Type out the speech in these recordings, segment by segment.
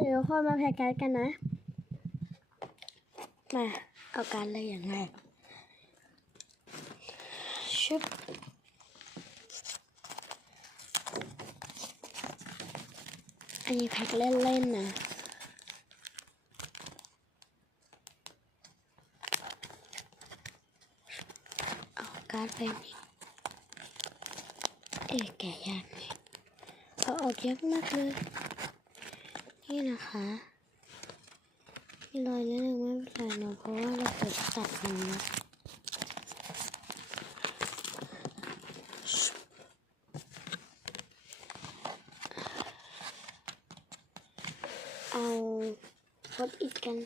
เดี๋ยวคนมาแพ้กการ์ดกันนะ มาเอาการดเลยอย่างแรกชุบอันนี้แพ็คเล่นๆนะเอาการ์ดไปนี่เอ๊ะแกยากไหมเอาออกเยอะมากเลย นี่นะคะมีรอยนิดนึงไม่เป็นไรเนอะเพราะว่าเราเกิดตัดมันนะเอาพดอิดกัน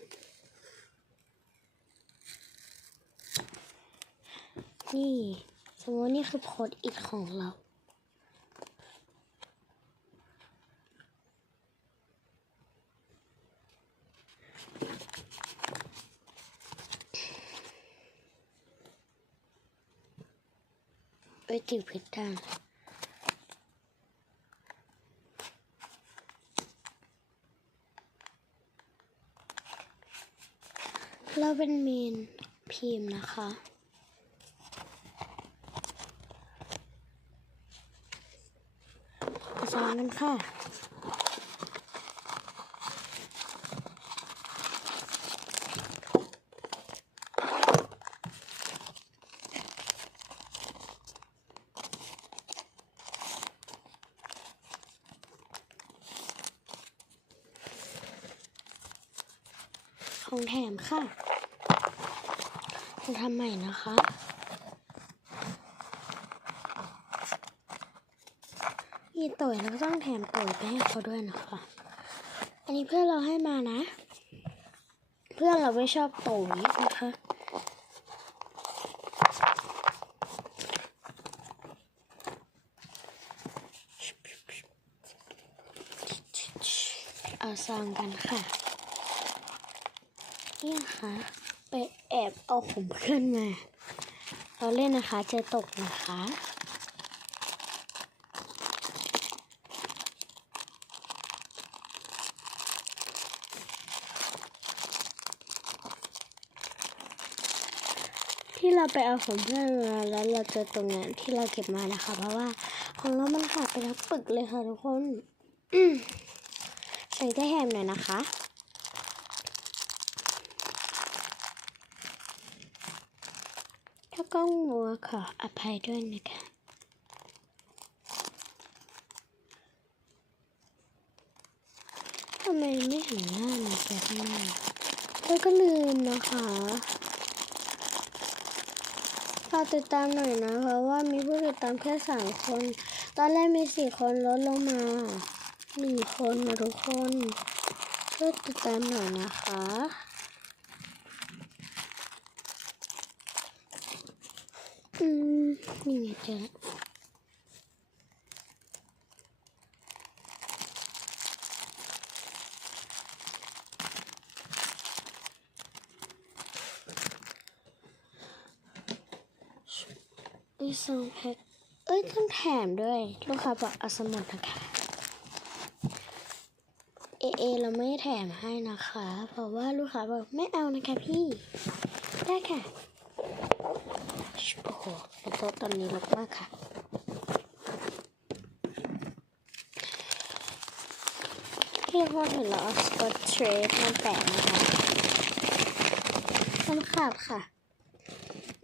นี่ สมมตินี่คือโพสต์อิทของเรา เอ้ยติวผิดด้านเราเป็นเมนพิมพ์นะคะมาสอนกันค่ะ ของแถมค่ะจะทำใหม่นะคะ มีตุ๋ยแล้วก็ต้องแถมตุ๋ยไปให้เขาด้วยนะคะ อันนี้เพื่อนเราให้มานะ เพื่อนเราไม่ชอบตุ๋ยนะคะเอาซองกันค่ะ นี่นะคะไปแอบเอาของเพื่อนมา เราเล่นนะคะจอตกนะคะที่เราไปเอาของเพื่อนมาแล้วเราเจอตรงนั้นที่เราเก็บมานะคะ เพราะว่าของเรามันขาดไปทั้งปึกเลยค่ะทุกคนใส่ได้แฮมหน่อยนะคะ ถ้องมัวขออภัยด้วยนะคะทำไมไม่หันหน้ามาไปข้างหน้าแล้วก็ลืมนะคะฝากติดตามหน่อยนะ เพราะว่ามีผู้ติดตามแค่สามคน ตอนแรกมีสี่คนลดลงมาหนึ่งคนนะทุกคนช่วยติดตามหน่อยนะคะ อืมนี่ไงเจอแล้วอีสองแพ็คเอ้ยต้องแถมด้วย ลูกค้าบอกเอาสมุดนะคะ เอเอเราไม่แถมให้นะคะ เพราะว่าลูกค้าบอกไม่เอานะคะพี่ ได้ค่ะ โอ้โหบนโต๊ะตอนนี้รกมากค่ะ ที่พอเห็นเราเอาสกอตเทรปมาแปะนะคะมันขาดค่ะ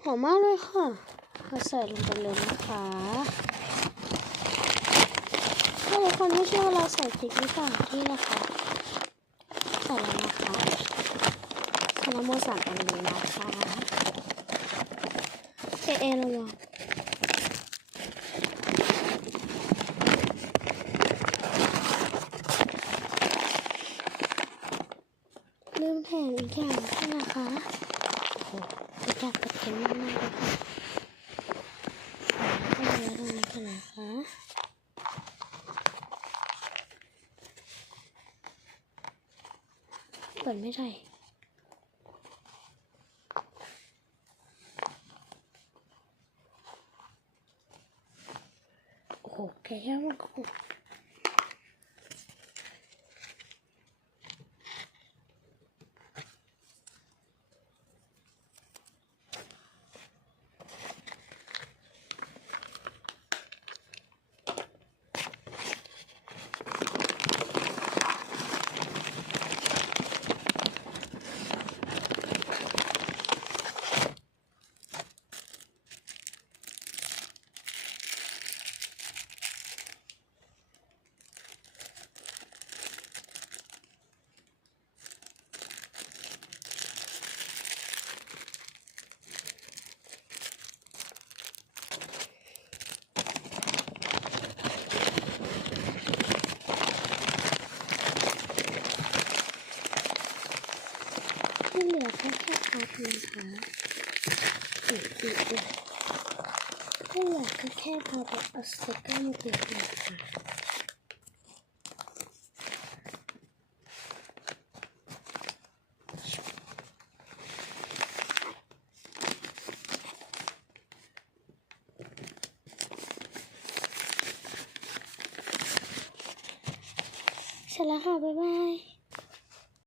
หอมมากเลยค่ะเราใส่ลงไปเลยนะคะถ้าทุกคนไม่เชื่อเราใส่พริกหรือเปล่าที่นะคะใส่แล้วนะคะคาราโมสามอันนี้นะคะ เอเอระวังลืมแถมอีกอย่างด้วยนะคะโอ้โหประจักษ์ประเทนมากๆเลยค่ะก็เลยตรงนี้กันนะคะเปิดไม่ได้ โอ้โหแพับนะคะติดติดเลยถ้าอยากแค่แค่พับเอาสติกเกอร์มาติดนะคะเสร็จแล้วค่ะ บ๊ายบาย